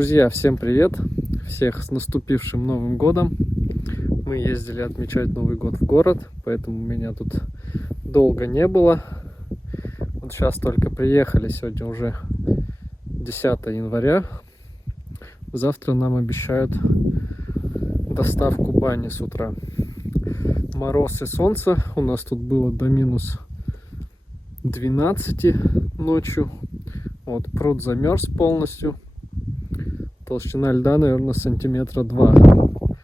Друзья, всем привет! Всех с наступившим Новым годом! Мы ездили отмечать Новый год в город, поэтому меня тут долго не было. Вот сейчас только приехали, сегодня уже 10 января. Завтра нам обещают доставку бани с утра. Мороз и солнце. У нас тут было до минус 12 ночью. Вот, пруд замерз полностью. Толщина льда, наверное, сантиметра 2.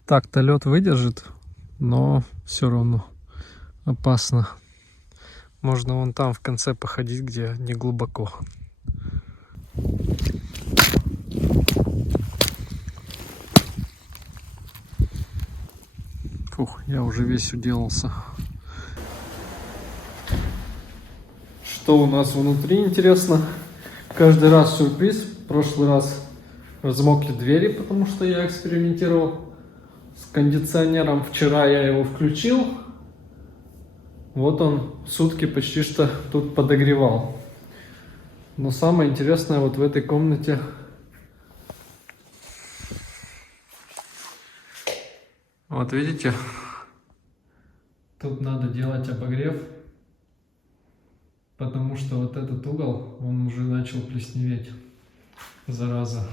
Так-то лед выдержит, но все равно опасно. Можно вон там в конце походить, где не глубоко. Фух, я уже весь уделался. Что у нас внутри, интересно? Каждый раз сюрприз. В прошлый раз размокли двери, потому что я экспериментировал с кондиционером. Вчера я его включил. Вот он сутки почти что тут подогревал. Но самое интересное вот в этой комнате. Вот видите? Тут надо делать обогрев. Потому что вот этот угол, он уже начал плесневеть. Зараза.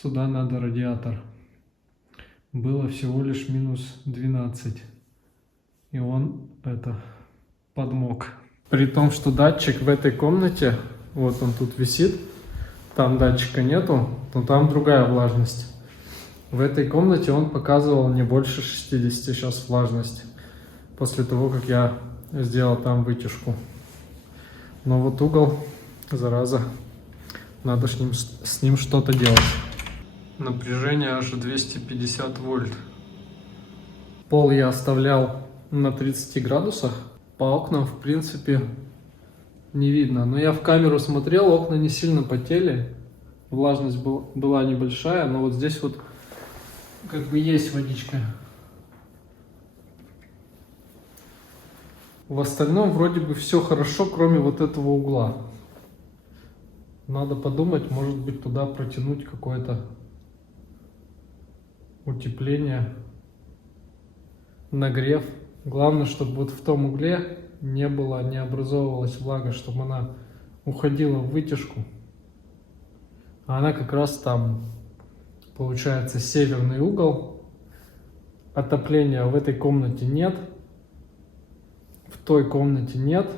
Сюда надо радиатор. Было всего лишь минус 12. И он подмок. При том, что датчик в этой комнате, вот он тут висит. Там датчика нету, но там другая влажность. В этой комнате он показывал не больше 60 сейчас влажность. После того, как я сделал там вытяжку. Но вот угол, зараза, надо с ним что-то делать. Напряжение аж 250 вольт. Пол я оставлял на 30 градусах. По окнам, в принципе, не видно. Но я в камеру смотрел, окна не сильно потели. Влажность была небольшая, но вот здесь вот как бы есть водичка. В остальном вроде бы все хорошо, кроме вот этого угла. Надо подумать, может быть, туда протянуть какое-то утепление, нагрев. Главное, чтобы вот в том угле не образовывалась влага, чтобы она уходила в вытяжку. А она как раз там. Получается северный угол. Отопления в этой комнате нет. В той комнате нет.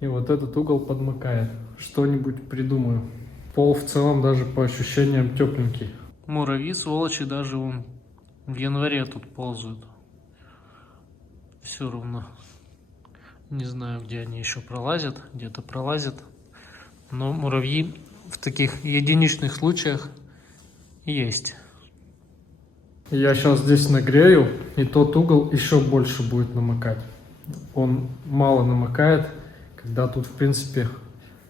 И вот этот угол подмыкает. Что-нибудь придумаю. Пол в целом даже по ощущениям тепленький. Муравьи, сволочи, даже вон в январе тут ползают. Все равно. Не знаю, где они еще пролазят. Где-то пролазят. Но муравьи в таких единичных случаях есть. Я сейчас здесь нагрею, и тот угол еще больше будет намокать. Он мало намокает, когда тут, в принципе,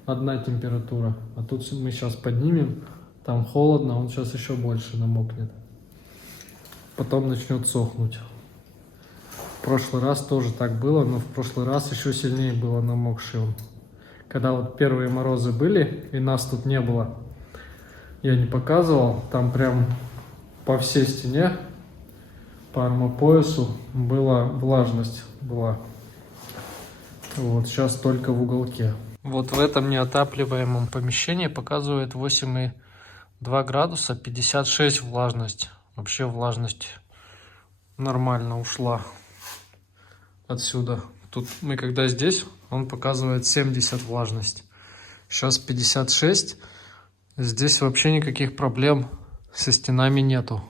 одна температура. А тут мы сейчас поднимем, там холодно, он сейчас еще больше намокнет. Потом начнет сохнуть. В прошлый раз тоже так было, но в прошлый раз еще сильнее было намокший он. Когда вот первые морозы были, и нас тут не было, я не показывал, там прям по всей стене, по армопоясу была влажность. Вот сейчас только в уголке. Вот в этом неотапливаемом помещении показывает 8,2 градуса, 56 влажность. Вообще влажность нормально ушла отсюда. Тут мы когда здесь, он показывает 70 влажность. Сейчас 56. Здесь вообще никаких проблем со стенами нету.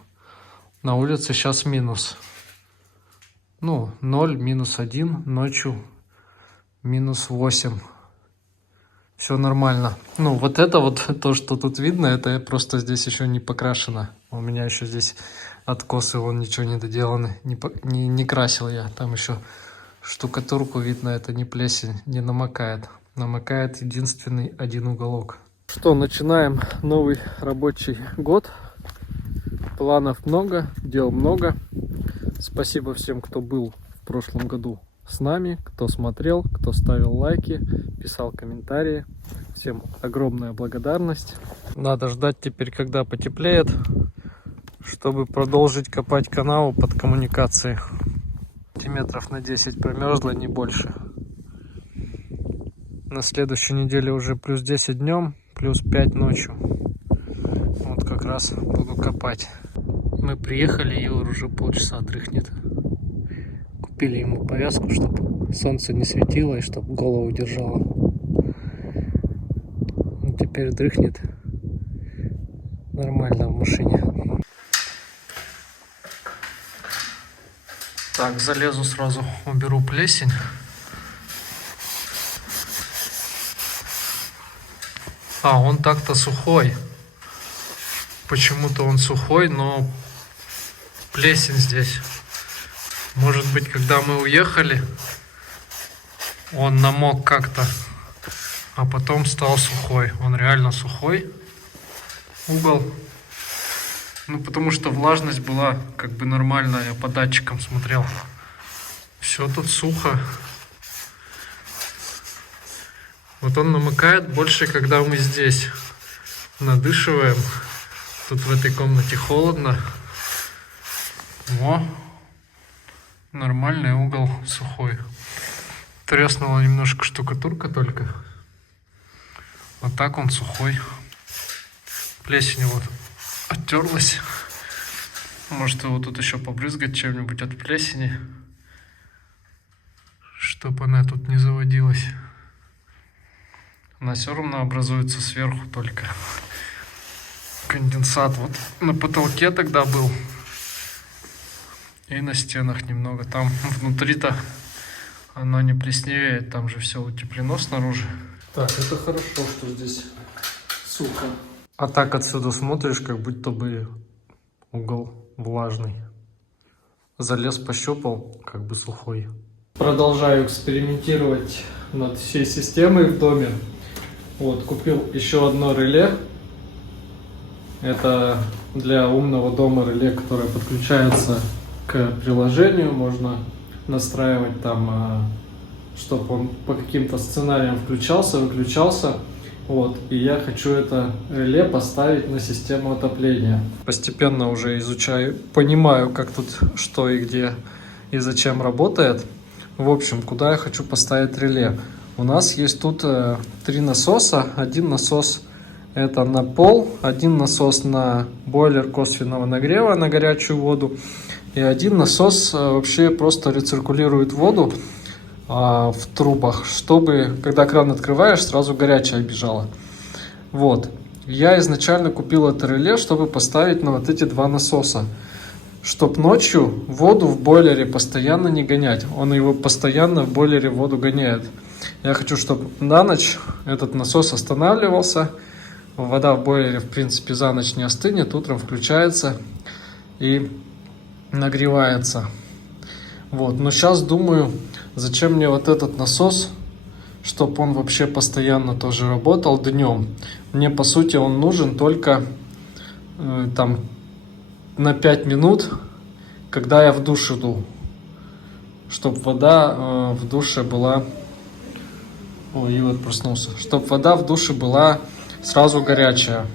На улице сейчас минус. Ну, 0, минус 1, ночью минус 8. Все нормально. Ну, вот это вот, то, что тут видно, это просто здесь еще не покрашено. У меня еще здесь откосы, вон ничего не доделаны. Не красил я. Там еще штукатурку видно, это не плесень, не намокает. Намокает единственный один уголок. Что, начинаем новый рабочий год. Планов много, дел много. Спасибо всем, кто был в прошлом году с нами, кто смотрел, кто ставил лайки, писал комментарии. Всем огромная благодарность. Надо ждать теперь, когда потеплеет, чтобы продолжить копать канаву под коммуникации. Сантиметров на 10 промерзло, не больше. На следующей неделе уже плюс 10 днем, плюс 5 ночью. Вот как раз буду копать. Мы приехали, Юр уже полчаса дрыхнет. Купили ему повязку, чтобы солнце не светило и чтобы голову держало. Он теперь дрыхнет нормально в машине. Так, залезу сразу, уберу плесень. А, он так-то сухой. Почему-то он сухой, но плесень здесь. Может быть, когда мы уехали, он намок как-то, а потом стал сухой. Он реально сухой. Угол. Ну, потому что влажность была как бы нормальная. Я по датчикам смотрел. Все тут сухо. Вот он намокает больше, когда мы здесь надышиваем. Тут в этой комнате холодно. Во. Нормальный угол сухой. Треснула немножко штукатурка только. Вот так он сухой. Плесень вот оттерлась. Может его тут еще побрызгать чем-нибудь от плесени, чтобы она тут не заводилась. Она все равно образуется сверху только. Конденсат вот на потолке тогда был. И на стенах немного. Там внутри-то оно не плесневеет. Там же все утеплено снаружи. Так, это хорошо, что здесь сухо. А так отсюда смотришь, как будто бы угол влажный. Залез, пощупал, как бы сухой. Продолжаю экспериментировать над всей системой в доме. Вот, купил еще одно реле. Это для умного дома реле, которое подключается к приложению. Можно настраивать там, чтобы он по каким-то сценариям включался, выключался. Вот, и я хочу это реле поставить на систему отопления. Постепенно уже изучаю, понимаю, как тут что и где и зачем работает. В общем, куда я хочу поставить реле. У нас есть тут 3 насоса. Один насос это на пол, один насос на бойлер косвенного нагрева на горячую воду. И один насос вообще просто рециркулирует воду в трубах, чтобы, когда кран открываешь, сразу горячая бежала. Вот. Я изначально купил это реле, чтобы поставить на вот эти 2 насоса. Чтобы ночью воду в бойлере постоянно не гонять. Он его постоянно в бойлере воду гоняет. Я хочу, чтобы на ночь этот насос останавливался. Вода в бойлере, в принципе, за ночь не остынет. Утром включается и нагревается. Вот. Но сейчас думаю, зачем мне вот этот насос, чтобы он вообще постоянно тоже работал днем. Мне, по сути, он нужен только там на 5 минут, когда я в душ иду. Чтобы вода в душе была... Ой, и вот проснулся. Чтобы вода в душе была сразу горячая.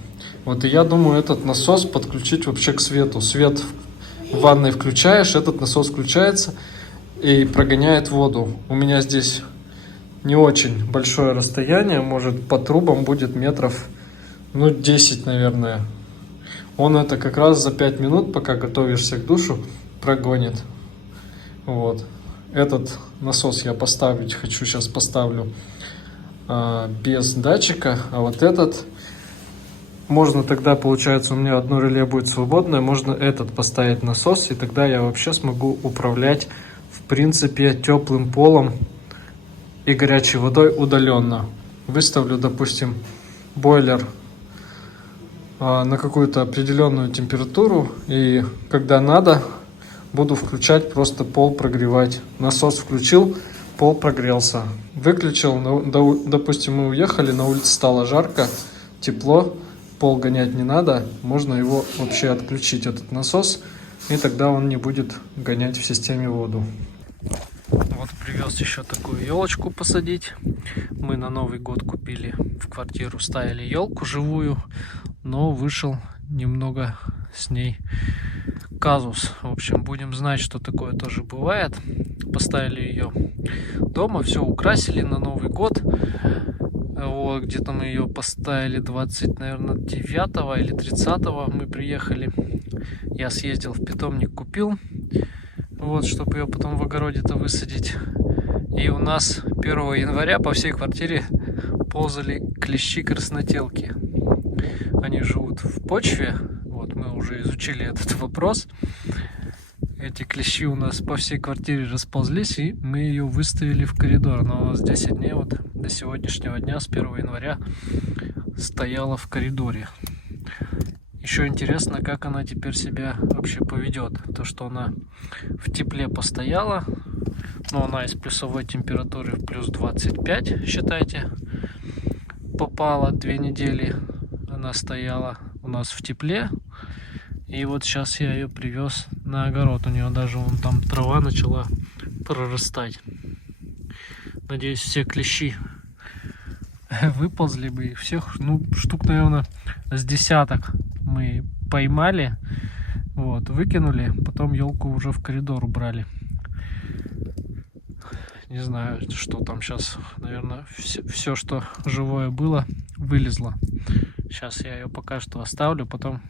Вот и я думаю, этот насос подключить вообще к свету. Свет в ванной включаешь, этот насос включается и прогоняет воду. У меня здесь не очень большое расстояние, может по трубам будет метров, ну 10, наверное. Он это как раз за 5 минут, пока готовишься к душу, прогонит. Вот. Этот насос я поставить хочу, сейчас поставлю без датчика, а вот этот можно тогда, получается, у меня одно реле будет свободное, можно этот поставить насос, и тогда я вообще смогу управлять, в принципе, теплым полом и горячей водой удаленно. Выставлю, допустим, бойлер на какую-то определенную температуру, и когда надо, буду включать, просто пол прогревать. Насос включил, пол прогрелся. Выключил, допустим, мы уехали, на улице стало жарко, тепло, пол гонять не надо, можно его вообще отключить, этот насос, и тогда он не будет гонять в системе воду. Вот привез еще такую елочку посадить. Мы на Новый год купили в квартиру, ставили елку живую, но вышел немного с ней казус. В общем, будем знать, что такое тоже бывает. Поставили ее дома, все украсили на Новый год. Вот, где-то мы ее поставили 20, наверное, 9 или 30 мы приехали. Я съездил в питомник, купил. Вот, чтобы ее потом в огороде-то высадить. И у нас 1 января по всей квартире ползали клещи-краснотелки. Они живут в почве. Вот, мы уже изучили этот вопрос. Эти клещи у нас по всей квартире расползлись, и мы ее выставили в коридор. Она у нас 10 дней, вот до сегодняшнего дня, с 1 января, стояла в коридоре. Еще интересно, как она теперь себя вообще поведет. То, что она в тепле постояла, но она из плюсовой температуры в плюс 25, считайте, попала 2 недели. Она стояла у нас в тепле. И вот сейчас я ее привез на огород. У нее даже вон там трава начала прорастать. Надеюсь, все клещи выползли бы. Всех, ну, штук, наверное, с десяток мы поймали. Вот, выкинули. Потом елку уже в коридор убрали. Не знаю, что там сейчас. Наверное, все, что живое было, вылезло. Сейчас я ее пока что оставлю. Потом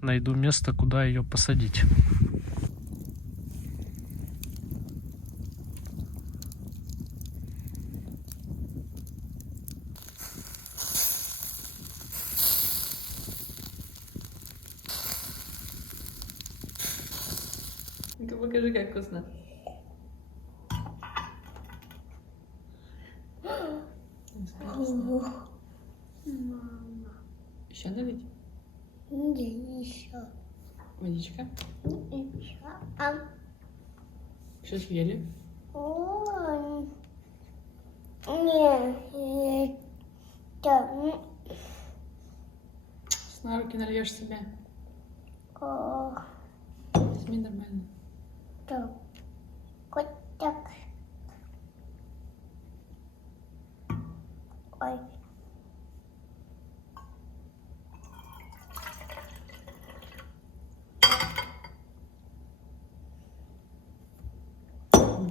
найду место, куда ее посадить. Покажи, как вкусно. Мама. Еще налить? Не еще. Водичка. Еще. А Что съели? он... Не, это... На руки нальешь себе. О, Возьми нормально. так. Вот так. Ой.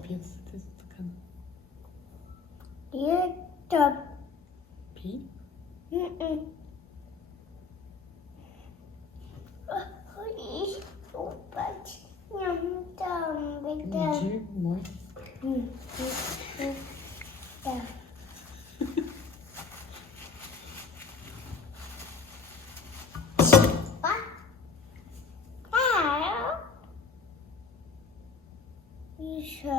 Пьет из стакана. Это... Пей. Упать. Там, где... Иди мой. Да. Еще.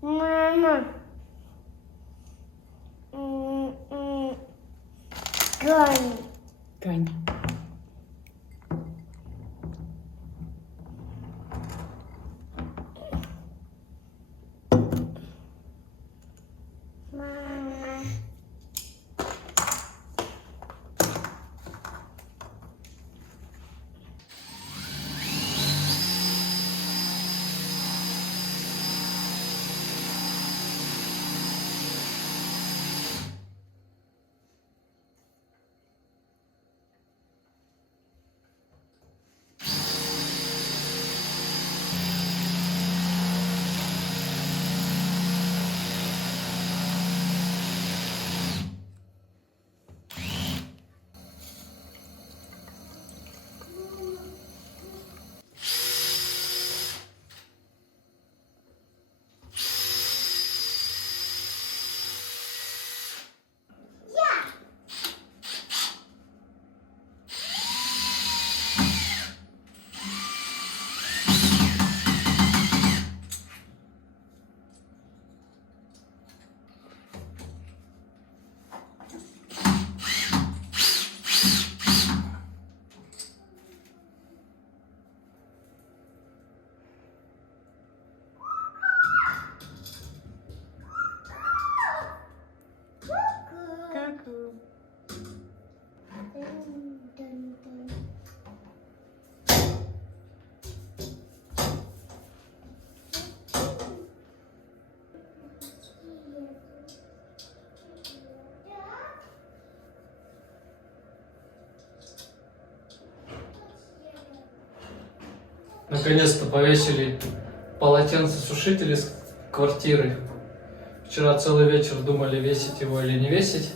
Мама. Гань. Кань. Мама. Наконец-то повесили полотенцесушитель из квартиры. Вчера целый вечер думали, весить его или не весить.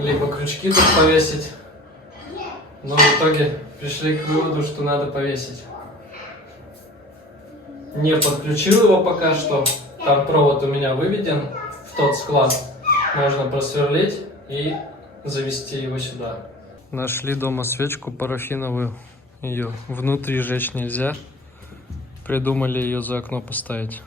Либо крючки тут повесить. Но в итоге пришли к выводу, что надо повесить. Не подключил его пока что. Там провод у меня выведен в тот склад. Можно просверлить и завести его сюда. Нашли дома свечку парафиновую. Ее внутри жечь нельзя. Придумали ее за окно поставить.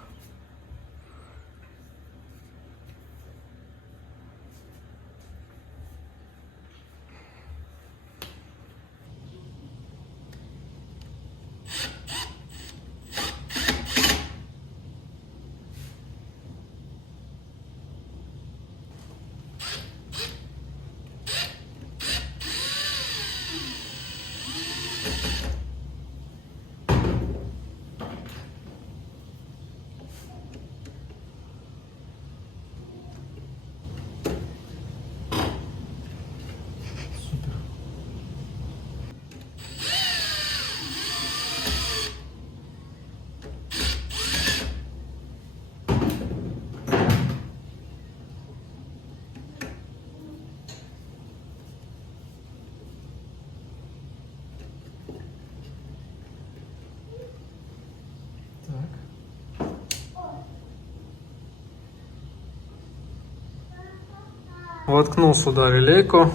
Воткнул сюда релейку.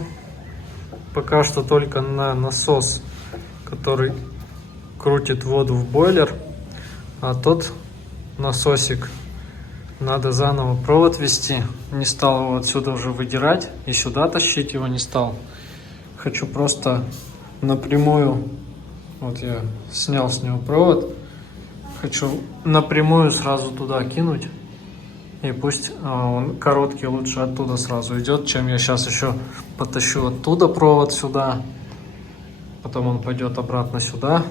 Пока что только на насос, который крутит воду в бойлер. А тот насосик надо заново провод вести. Не стал его отсюда уже выдирать. И сюда тащить его не стал. Хочу просто напрямую. Вот я снял с него провод. Хочу напрямую сразу туда кинуть. И пусть он короткий лучше оттуда сразу идет, чем я сейчас еще потащу оттуда провод сюда. Потом он пойдет обратно сюда.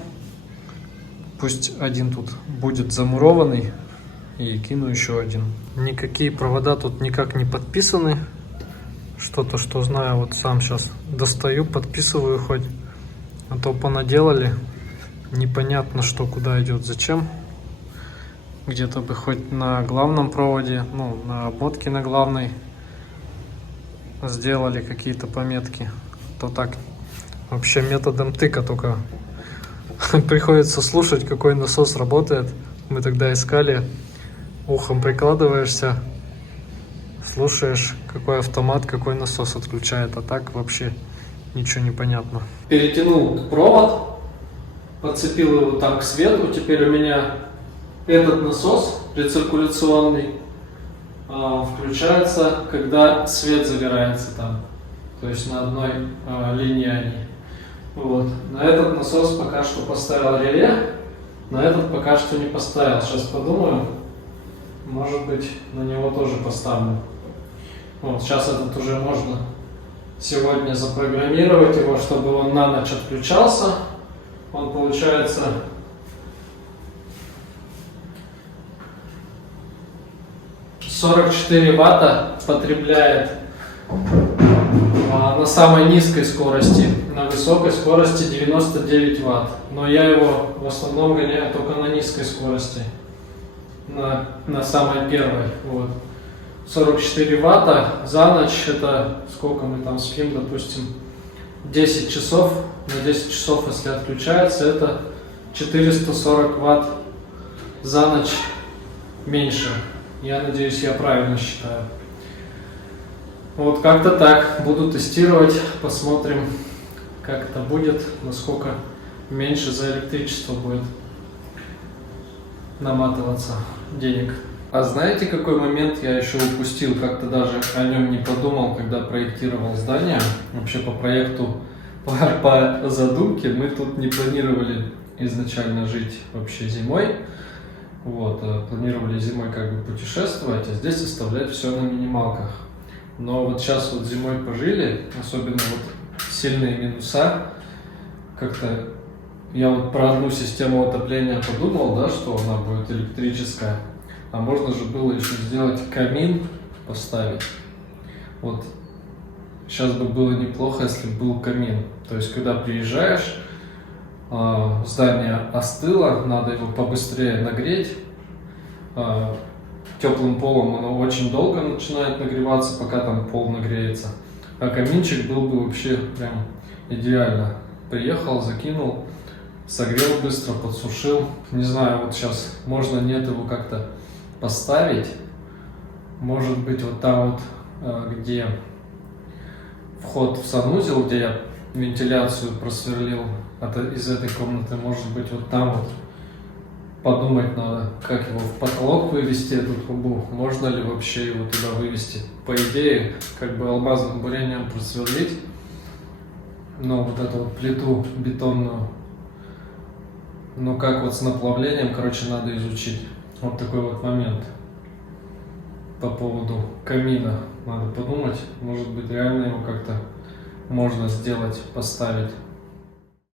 Пусть один тут будет замурованный. И кину еще один. Никакие провода тут никак не подписаны. Что-то, что знаю, вот сам сейчас достаю, подписываю хоть. А то понаделали. Непонятно, что куда идет, зачем. Где-то бы хоть на главном проводе, ну, на обмотке на главной сделали какие-то пометки. То так, вообще методом тыка только приходится слушать, какой насос работает. Мы тогда искали, ухом прикладываешься, слушаешь, какой автомат, какой насос отключает. А так вообще ничего не понятно. Перетянул провод, подцепил его там к свету. Теперь у меня этот насос рециркуляционный включается, когда свет загорается там, то есть на одной линии они. Вот. На этот насос пока что поставил реле, на этот пока что не поставил. Сейчас подумаю, может быть, на него тоже поставлю. Вот, сейчас этот уже можно сегодня запрограммировать его, чтобы он на ночь отключался. Он получается 44 ватта потребляет на самой низкой скорости, на высокой скорости 99 ватт. Но я его в основном гоняю только на низкой скорости, на самой первой. Вот. 44 ватта за ночь, это сколько мы там спим, допустим, 10 часов. На 10 часов, если отключается, это 440 ватт за ночь меньше. Я надеюсь, я правильно считаю. Вот как-то так. Буду тестировать, посмотрим, как это будет, насколько меньше за электричество будет наматываться денег. А знаете, какой момент я еще упустил? Как-то даже о нем не подумал, когда проектировал здание. Вообще по проекту, по задумке, мы тут не планировали изначально жить вообще зимой. Вот, планировали зимой как бы путешествовать, а здесь оставлять все на минималках. Но вот сейчас вот зимой пожили, особенно вот сильные минуса. Как-то я вот про одну систему отопления подумал, да, что она будет электрическая. А можно же было еще сделать камин, поставить. Вот сейчас бы было неплохо, если был камин. То есть, когда приезжаешь, здание остыло, надо его побыстрее нагреть. Теплым полом оно очень долго начинает нагреваться, пока там пол нагреется. А каминчик был бы вообще прям идеально. Приехал, закинул, согрел быстро, подсушил. Не знаю, вот сейчас можно, нет, его как-то поставить. Может быть, вот там вот, где вход в санузел, где я вентиляцию просверлил из этой комнаты, может быть, вот там вот подумать надо, как его в потолок вывести, эту трубу. Можно ли вообще его туда вывести? По идее, как бы алмазным бурением просверлить, но вот эту вот плиту бетонную, ну как вот с наплавлением, короче, надо изучить. Вот такой вот момент по поводу камина. Надо подумать, может быть, реально его как-то можно сделать, поставить.